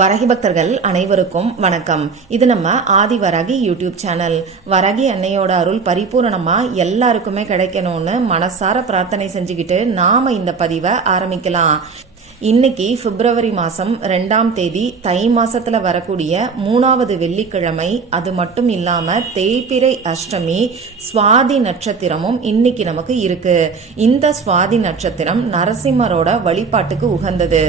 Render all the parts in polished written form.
வரகி பக்தர்கள் அனைவருக்கும் வணக்கம். இது நம்ம ஆதி வராகி யூடியூப் சேனல். வராகி அன்னையோட அருள் பரிபூரணமா எல்லாருக்குமே கிடைக்கணும்னு மனசார பிரார்த்தனை செஞ்சுக்கிட்டு நாம இந்த பதிவை ஆரம்பிக்கலாம். இன்னைக்கு பிப்ரவரி மாசம் 2ஆம் தேதி தை மாசத்துல வரக்கூடிய 3வது வெள்ளிக்கிழமை. அது மட்டும் இல்லாம தேய்பிறை அஷ்டமி, சுவாதி நட்சத்திரமும் இன்னைக்கு நமக்கு இருக்கு. இந்த சுவாதி நட்சத்திரம் நரசிம்மரோட வழிபாட்டுக்கு உகந்தது.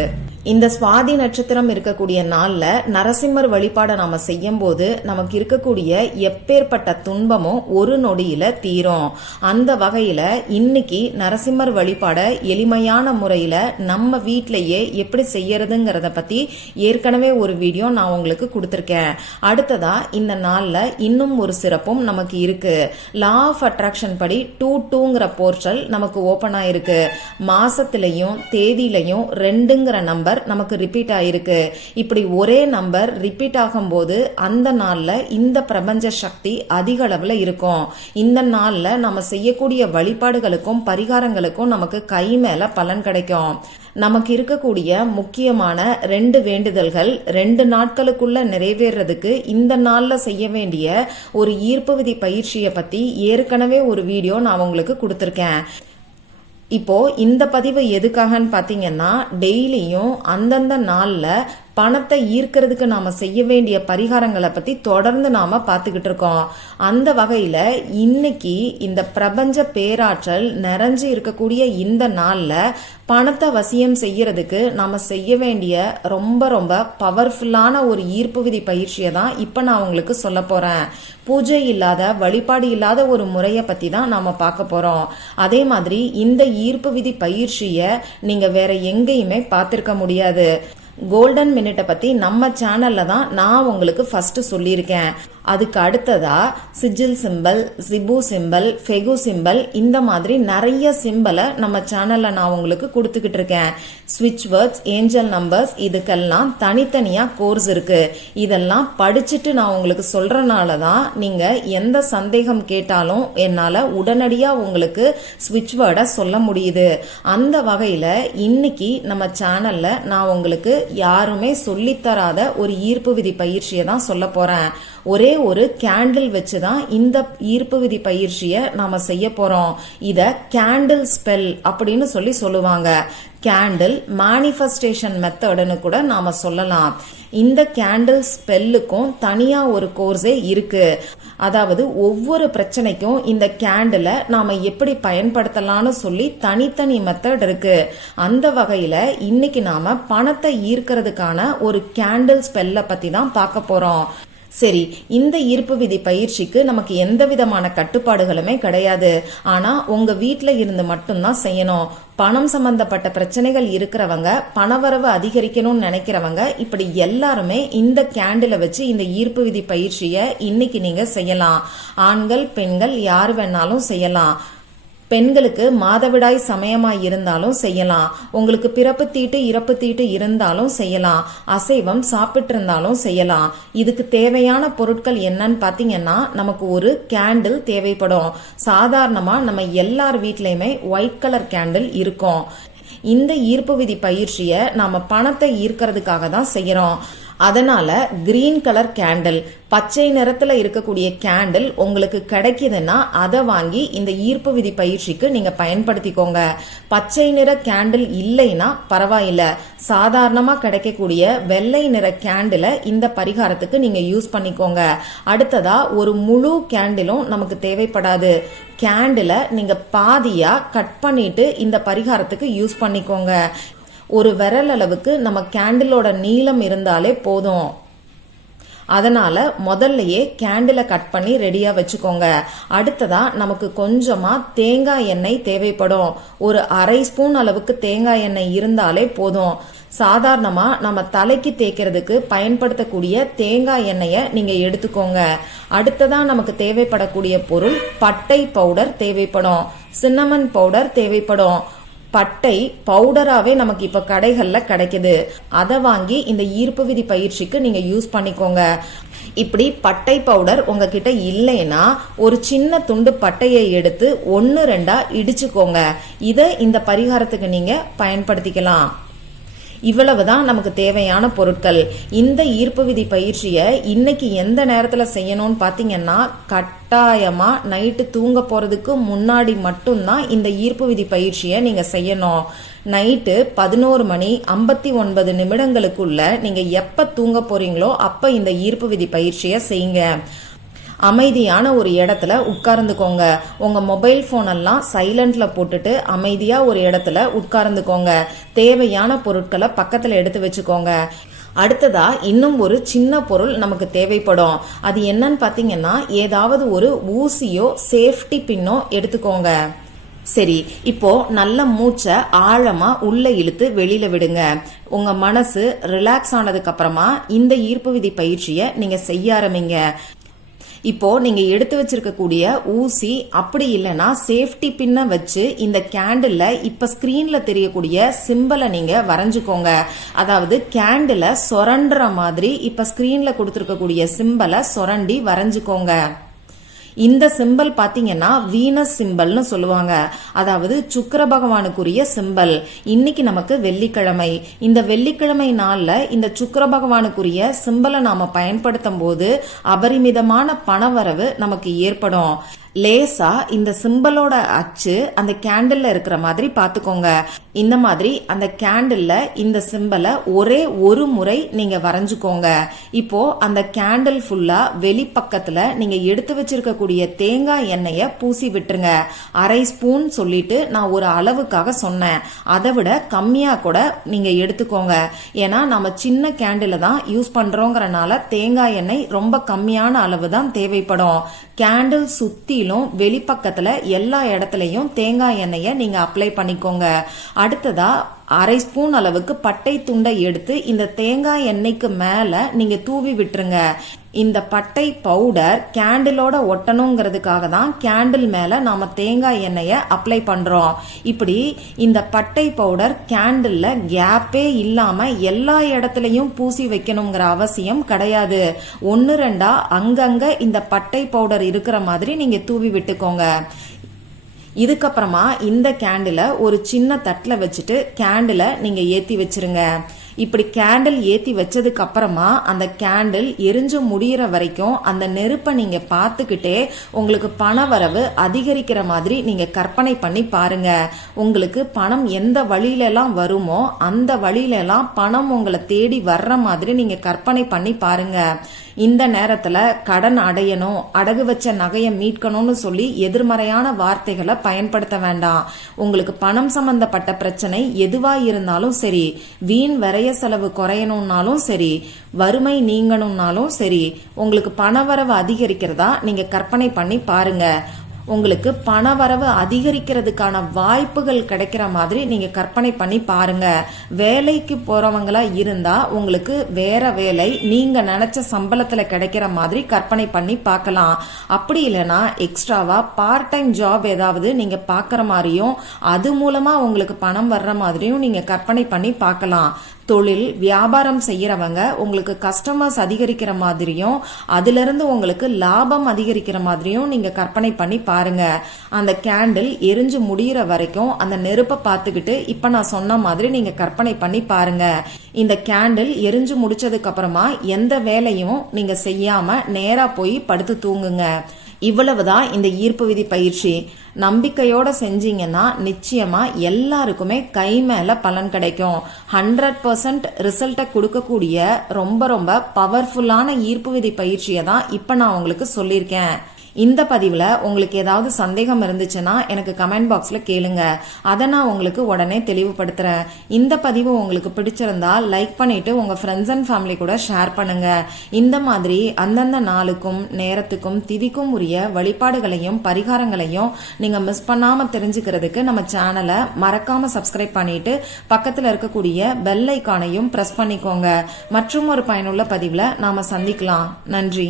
இந்த சுவாதி நட்சத்திரம் இருக்கக்கூடிய நாள்ல நரசிம்மர் வழிபாடை நாம செய்யும் போது நமக்கு இருக்கக்கூடிய எப்பேற்பட்ட துன்பமும் ஒரு நொடியில தீரும். அந்த வகையில இன்னைக்கு நரசிம்மர் வழிபாடை எளிமையான முறையில நம்ம வீட்டிலேயே எப்படி செய்யறதுங்கிறத பத்தி ஏற்கனவே ஒரு வீடியோ நான் உங்களுக்கு கொடுத்திருக்கேன். அடுத்ததா இந்த நாள்ல இன்னும் ஒரு சிறப்பும் நமக்கு இருக்கு. லா ஆஃப் அட்ராக்ஷன் படி 22ங்கிற போர்ட்டல் நமக்கு ஓபன் ஆயிருக்கு. மாசத்திலையும் தேதியிலையும் 2ங்கிற நம்பர் நமக்கு ரிப்பீட் ஆயிருக்கு. இப்படி ஒரே நம்பர் ரிப்பீட் ஆகும்போது அந்த நாள்ல இந்த பிரபஞ்ச சக்தி அதிக அளவுல இருக்கும். இந்த நாள்ல நம்ம செய்யக்கூடிய வழிபாடுகளுக்கும் பரிகாரங்களுக்கும் நமக்கு கை மேல பலன் கிடைக்கும். நமக்கு இருக்கக்கூடிய முக்கியமான 2 வேண்டுதல்கள் 2 நாட்களுக்குள்ள நிறைவேறதுக்கு இந்த நாள்ல செய்ய வேண்டிய ஒரு ஈர்ப்பு விதி பயிற்சியை பத்தி ஏற்கனவே ஒரு வீடியோ நான் உங்களுக்கு கொடுத்திருக்கேன். இப்போ இந்த பதிவு எதுக்காகன்னு பாத்தீங்கன்னா, டெய்லியும் அந்தந்த நாள்ல பணத்தை ஈர்க்கிறதுக்கு நாம செய்ய வேண்டிய பரிகாரங்களை பத்தி தொடர்ந்து நாம பாத்துக்கிட்டு இருக்கோம். அந்த வகையில இன்னைக்கு இந்த பிரபஞ்ச பேராற்றல் நிறைஞ்சு இருக்கக்கூடிய இந்த நாள்ல பணத்தை வசியம் செய்யறதுக்கு நாம செய்ய வேண்டிய ரொம்ப ரொம்ப பவர்ஃபுல்லான ஒரு ஈர்ப்பு விதி பயிற்சியை தான் இப்ப நான் உங்களுக்கு சொல்ல போறேன். பூஜை இல்லாத, வழிபாடு இல்லாத ஒரு முறையை பத்தி தான் நாம பார்க்க போறோம். அதே மாதிரி இந்த ஈர்ப்பு விதி பயிற்சியை நீங்க வேற எங்கேயுமே பார்த்திருக்க முடியாது. கோல்டன் மினிட்டை பத்தி நம்ம சேனல்ல தான் நான் உங்களுக்கு ஃபர்ஸ்ட் சொல்லியிருக்கேன். அதுக்கு அடுத்ததா சிஜில் சிம்பல், ஜிபு சிம்பல், ஃபெகு சிம்பல், இந்த மாதிரி நிறைய சிம்பலை நம்ம சேனல்ல நான் உங்களுக்கு கொடுத்துக்கிட்டு இருக்கேன். ஸ்விட்ச் வேர்ட்ஸ், ஏஞ்சல் நம்பர்ஸ், இதுக்கெல்லாம் தனித்தனியா கோர்ஸ் இருக்கு. இதெல்லாம் படிச்சுட்டு நான் உங்களுக்கு சொல்றனாலதான் நீங்க எந்த சந்தேகம் கேட்டாலும் என்னால உடனடியா உங்களுக்கு ஸ்விட்ச் வேர்டை சொல்ல முடியுது. அந்த வகையில இன்னைக்கு நம்ம சேனல்ல நான் உங்களுக்கு யாருமே சொல்லித்தராத ஒரு ஈர்ப்பு விதி பயிற்சியை தான் சொல்ல போறேன். ஒரே ஒரு கேண்டில் வச்சுதான் இந்த ஈர்ப்பு விதி பயிற்சியை நாம செய்ய போறோம். இத கேண்டில் ஸ்பெல் அப்படின்னு சொல்லுவாங்க. கேண்டில் மேனிஃபெஸ்டேஷன் மெத்தட்னு கூட நாம சொல்லலாம். இந்த கேண்டில் ஸ்பெல்லுக்கும் தனியா ஒரு கோர்ஸே இருக்கு. அதாவது ஒவ்வொரு பிரச்சனைக்கும் இந்த கேண்டில நாம எப்படி பயன்படுத்தலாம்னு சொல்லி தனித்தனி மெத்தட் இருக்கு. அந்த வகையில இன்னைக்கு நாம பணத்தை ஈர்க்கிறதுக்கான ஒரு கேண்டில் ஸ்பெல்ல பத்தி தான் பார்க்க போறோம். சரி, இந்த ஈர்ப்பு விதி பயிற்சிக்கு நமக்கு எந்த விதமான கட்டுப்பாடுகளுமே கிடையாது. ஆனா உங்க வீட்டுல இருந்து மட்டும்தான் செய்யணும். பணம் சம்பந்தப்பட்ட பிரச்சனைகள் இருக்கிறவங்க, பணவரவு அதிகரிக்கணும்னு நினைக்கிறவங்க, இப்படி எல்லாருமே இந்த கேண்டில வச்சு இந்த ஈர்ப்பு விதி பயிற்சியை இன்னைக்கு நீங்க செய்யலாம். ஆண்கள், பெண்கள் யார் வேணாலும் செய்யலாம். பெண்களுக்கு மாதவிடாய் சமயமா இருந்தாலும் செய்யலாம். உங்களுக்கு பிறப்பு தீட்டு, இறப்பு தீட்டு இருந்தாலும் செய்யலாம். அசைவம் சாப்பிட்டு இருந்தாலும் செய்யலாம். இதுக்கு தேவையான பொருட்கள் என்னன்னு பாத்தீங்கன்னா, நமக்கு ஒரு கேண்டில் தேவைப்படும். சாதாரணமா நம்ம எல்லார் வீட்லயுமே ஒயிட் கலர் கேண்டில் இருக்கும். இந்த ஈர்ப்பு விதி பயிற்சியை நாம பணத்தை ஈர்க்கிறதுக்காக தான் செய்யறோம். அதனால கிரீன் கலர் கேண்டில், பச்சை நிறத்துல இருக்கக்கூடிய கேண்டில் உங்களுக்கு கிடைக்குதுன்னா அதை வாங்கி இந்த ஈர்ப்பு விதி பயிற்சிக்கு நீங்க பயன்படுத்திக்கோங்க. பச்சை நிற கேண்டில் இல்லைன்னா பரவாயில்ல, சாதாரணமா கிடைக்கக்கூடிய வெள்ளை நிற கேண்டில இந்த பரிகாரத்துக்கு நீங்க யூஸ் பண்ணிக்கோங்க. அடுத்ததா ஒரு முழு கேண்டிலும் நமக்கு தேவைப்படாது. கேண்டில நீங்க பாதியா கட் பண்ணிட்டு இந்த பரிகாரத்துக்கு யூஸ் பண்ணிக்கோங்க. ஒரு விரல் அளவுக்கு நம்ம கேண்டிலோட நீளம் இருந்தாலே போதும். அதனால முதல்லயே கேண்டில கட் பண்ணி ரெடியா வச்சுக்கோங்க. அடுத்ததா நமக்கு கொஞ்சமா தேங்காய் எண்ணெய் தேவைப்படும். ஒரு 1/2 ஸ்பூன் அளவுக்கு தேங்காய் எண்ணெய் இருந்தாலே போதும். சாதாரணமா நம்ம தலைக்கு தேய்க்கிறதுக்கு பயன்படுத்தக்கூடிய தேங்காய் எண்ணெயை நீங்க எடுத்துக்கோங்க. அடுத்ததா நமக்கு தேவைப்படக்கூடிய பொருள் பட்டை பவுடர் தேவைப்படும், சின்னமன் பவுடர் தேவைப்படும். பட்டை பவுடராவே நமக்கு இப்ப கடைகள்ல கிடைக்குது. அதை வாங்கி இந்த ஈர்ப்பு விதி பயிற்சிக்கு நீங்க யூஸ் பண்ணிக்கோங்க. இப்படி பட்டை பவுடர் உங்ககிட்ட இல்லைன்னா ஒரு சின்ன துண்டு பட்டையை எடுத்து 1-2 இடிச்சுக்கோங்க. இதை இந்த பரிகாரத்துக்கு நீங்க பயன்படுத்திக்கலாம். இவ்வளவுதான் நமக்கு தேவையான பொருட்கள். இந்த ஈர்ப்பு விதி பயிற்சியை இன்னைக்கு எந்த நேரத்துல செய்யணும்னு பாத்தீங்கன்னா, கட்டாயமா நைட்டு தூங்க போறதுக்கு முன்னாடி மட்டும்தான் இந்த ஈர்ப்பு விதி பயிற்சியை நீங்க செய்யணும். நைட்டு 11 மணி 59 நிமிடங்களுக்குள்ள நீங்க எப்ப தூங்க போறீங்களோ அப்ப இந்த ஈர்ப்பு விதி பயிற்சியை செய்யுங்க. அமைதியான ஒரு இடத்துல உட்கார்ந்துக்கோங்க. உங்க மொபைல் போன் எல்லாம் சைலண்ட்ல போட்டுட்டு அமைதியா ஒரு இடத்துல உட்கார்ந்துக்கோங்க. தேவையான பொருட்களை பக்கத்துல எடுத்து வச்சுக்கோங்க. அடுத்ததா இன்னும் ஒரு சின்ன பொருள் நமக்கு தேவைப்படும். அது என்னன்னு பாத்தீங்கன்னா, ஏதாவது ஒரு ஊசியோ சேஃப்டி பின்னோ எடுத்துக்கோங்க. சரி, இப்போ நல்ல மூச்சை ஆழமா உள்ள இழுத்து வெளியில விடுங்க. உங்க மனசு ரிலாக்ஸ் ஆனதுக்கு அப்புறமா இந்த ஈர்ப்பு விதி பயிற்சியை நீங்க செய்ய ஆரம்பிங்க. இப்போ நீங்க எடுத்து வச்சிருக்கக்கூடிய ஊசி அப்படி இல்லைன்னா சேஃப்டி பின்ன வச்சு இந்த கேண்டில்ல இப்ப ஸ்கிரீன்ல தெரியக்கூடிய சிம்பலை நீங்க வரைஞ்சுக்கோங்க. அதாவது கேண்டில சொரண்டுற மாதிரி இப்ப ஸ்கிரீன்ல கொடுத்திருக்கக்கூடிய சிம்பலை சொரண்டி வரைஞ்சுக்கோங்க. இந்த சிம்பல் பாத்தீங்கன்னா வீனஸ் சிம்பல்னு சொல்லுவாங்க. அதாவது சுக்கிர பகவானுக்குரிய சிம்பல். இன்னைக்கு நமக்கு வெள்ளிக்கிழமை. இந்த வெள்ளிக்கிழமை நாள்ல இந்த சுக்கிர பகவானுக்குரிய சிம்பலை நாம பயன்படுத்தும் போது அபரிமிதமான பணவரவு நமக்கு ஏற்படும். லேசா இந்த சிம்பலோட அச்சு அந்த கேண்டில்ல இருக்கிற மாதிரி பாத்துக்கோங்க. இந்த மாதிரி அந்த கேண்டில்ல இந்த சிம்பலை ஒரே ஒரு முறை நீங்க வரைஞ்சுக்கோங்க. இப்போ அந்த கேண்டில் ஃபுல்லா வெளிப்பக்கத்துல நீங்க எடுத்து வச்சிருக்கக்கூடிய தேங்காய் எண்ணெய பூசி விட்டுருங்க. 1/2 ஸ்பூன் சொல்லிட்டு நான் ஒரு அளவுக்காக சொன்னேன். அதை விட கம்மியா கூட நீங்க எடுத்துக்கோங்க. ஏன்னா நம்ம சின்ன கேண்டில தான் யூஸ் பண்றோங்கிறனால தேங்காய் எண்ணெய் ரொம்ப கம்மியான அளவு தான் தேவைப்படும். கேண்டில் சுத்திலும் வெளிப்பக்கத்துல எல்லா இடத்துலயும் தேங்காய் எண்ணெயை நீங்க அப்ளை பண்ணிக்கோங்க. அடுத்ததா 1/2 ஸ்பூன் அளவுக்கு பட்டை துண்டை எடுத்து இந்த தேங்காய் எண்ணெய்க்கு மேல நீங்க தூவி விட்டுருங்க. இந்த பட்டை பவுடர் கேண்டிலோட ஒட்டணுங்கிறதுக்காக தான் கேண்டில் மேல நாம தேங்காய் எண்ணெய அப்ளை பண்றோம். இப்படி இந்த பட்டை பவுடர் கேண்டில்ல கேப்பே இல்லாம எல்லா இடத்துலயும் பூசி வைக்கணுங்கிற அவசியம் கிடையாது. 1-2 அங்கங்க இந்த பட்டை பவுடர் இருக்கிற மாதிரி நீங்க தூவி விட்டுக்கோங்க. இதுக்கப்புறமா இந்த கேண்டில ஒரு சின்ன தட்டுல வச்சுட்டு கேண்டில நீங்க ஏத்தி வச்சிருங்க. இப்படி கேண்டில் ஏத்தி வச்சதுக்கு அப்புறமா அந்த கேண்டில் எரிஞ்சு முடியற வரைக்கும் அந்த நெருப்பை நீங்க பார்த்துக்கிட்டே உங்களுக்கு பண வரவு அதிகரிக்கிற மாதிரி நீங்க கற்பனை பண்ணி பாருங்க. உங்களுக்கு பணம் எந்த வழியில எல்லாம் வருமோ அந்த வழியில எல்லாம் பணம் உங்களை தேடி வர்ற மாதிரி நீங்க கற்பனை பண்ணி பாருங்க. இந்த நேரத்துல கடன் அடையணும், அடகு வச்ச நகையை மீட்கணும்னு சொல்லி எதிர்மறையான வார்த்தைகளை பயன்படுத்த வேண்டாம். உங்களுக்கு பணம் சம்பந்தப்பட்ட பிரச்சனை எதுவா இருந்தாலும் சரி, வீண் விரைய செலவு குறையணும்னாலும் சரி, வறுமை நீங்கணும்னாலும் சரி, உங்களுக்கு பணவரவு அதிகரிக்கிறதா நீங்க கற்பனை பண்ணி பாருங்க. உங்களுக்கு பணவரவு அதிகரிக்கிறதுக்கான வாய்ப்புகள் கிடைக்கிற மாதிரி நீங்க கற்பனை பண்ணி பாருங்க. வேலைக்கு போறவங்களா இருந்தா உங்களுக்கு வேற வேலை நீங்க நினைச்ச சம்பளத்துல கிடைக்கிற மாதிரி கற்பனை பண்ணி பார்க்கலாம். அப்படி இல்லைன்னா எக்ஸ்ட்ராவா பார்ட் டைம் ஜாப் ஏதாவது நீங்க பாக்குற மாதிரியும் அது மூலமா உங்களுக்கு பணம் வர்ற மாதிரியும் நீங்க கற்பனை பண்ணி பார்க்கலாம். தொழில் வியாபாரம் செய்யறவங்க உங்களுக்கு கஸ்டமர்ஸ் அதிகரிக்கிற மாதிரியும் அதுல இருந்து உங்களுக்கு லாபம் அதிகரிக்கிற மாதிரியும் நீங்க கற்பனை பண்ணி பாருங்க. அந்த கேண்டில் எரிஞ்சு முடியற வரைக்கும் அந்த நெருப்பை பார்த்துக்கிட்டு இப்ப நான் சொன்ன மாதிரி நீங்க கற்பனை பண்ணி பாருங்க. இந்த கேண்டில் எரிஞ்சு முடிச்சதுக்கு அப்புறமா எந்த வேலையும் நீங்க செய்யாம நேரா போய் படுத்து தூங்குங்க. இவ்வளவுதான் இந்த ஈர்ப்பு விதி பயிற்சி. நம்பிக்கையோட செஞ்சீங்கன்னா நிச்சயமா எல்லாருக்குமே கை மேல பலன் கிடைக்கும். 100% ரிசல்ட்டை கொடுக்கக்கூடிய ரொம்ப ரொம்ப பவர்ஃபுல்லான ஈர்ப்பு விதி பயிற்சியை தான் இப்ப நான் உங்களுக்கு சொல்லியிருக்கேன். இந்த பதிவுல உங்களுக்கு ஏதாவது சந்தேகம் இருந்துச்சுன்னா எனக்கு கமெண்ட் பாக்ஸ்ல கேளுங்க. அதை நான் உங்களுக்கு உடனே தெளிவுபடுத்துறேன். இந்த பதிவு உங்களுக்கு பிடிச்சிருந்தா லைக் பண்ணிட்டு உங்க ஃப்ரெண்ட்ஸ் அண்ட் ஃபேமிலி கூட ஷேர் பண்ணுங்க. இந்த மாதிரி அந்தந்த நாளுக்கும் நேரத்துக்கும் திதிக்கும் உரிய வழிபாடுகளையும் பரிகாரங்களையும் நீங்க மிஸ் பண்ணாம தெரிஞ்சுக்கிறதுக்கு நம்ம சேனலை மறக்காம சப்ஸ்கிரைப் பண்ணிட்டு பக்கத்துல இருக்கக்கூடிய பெல் ஐக்கானையும் பிரஸ் பண்ணிக்கோங்க. மற்றும் ஒரு பயனுள்ள பதிவுல நாம சந்திக்கலாம். நன்றி.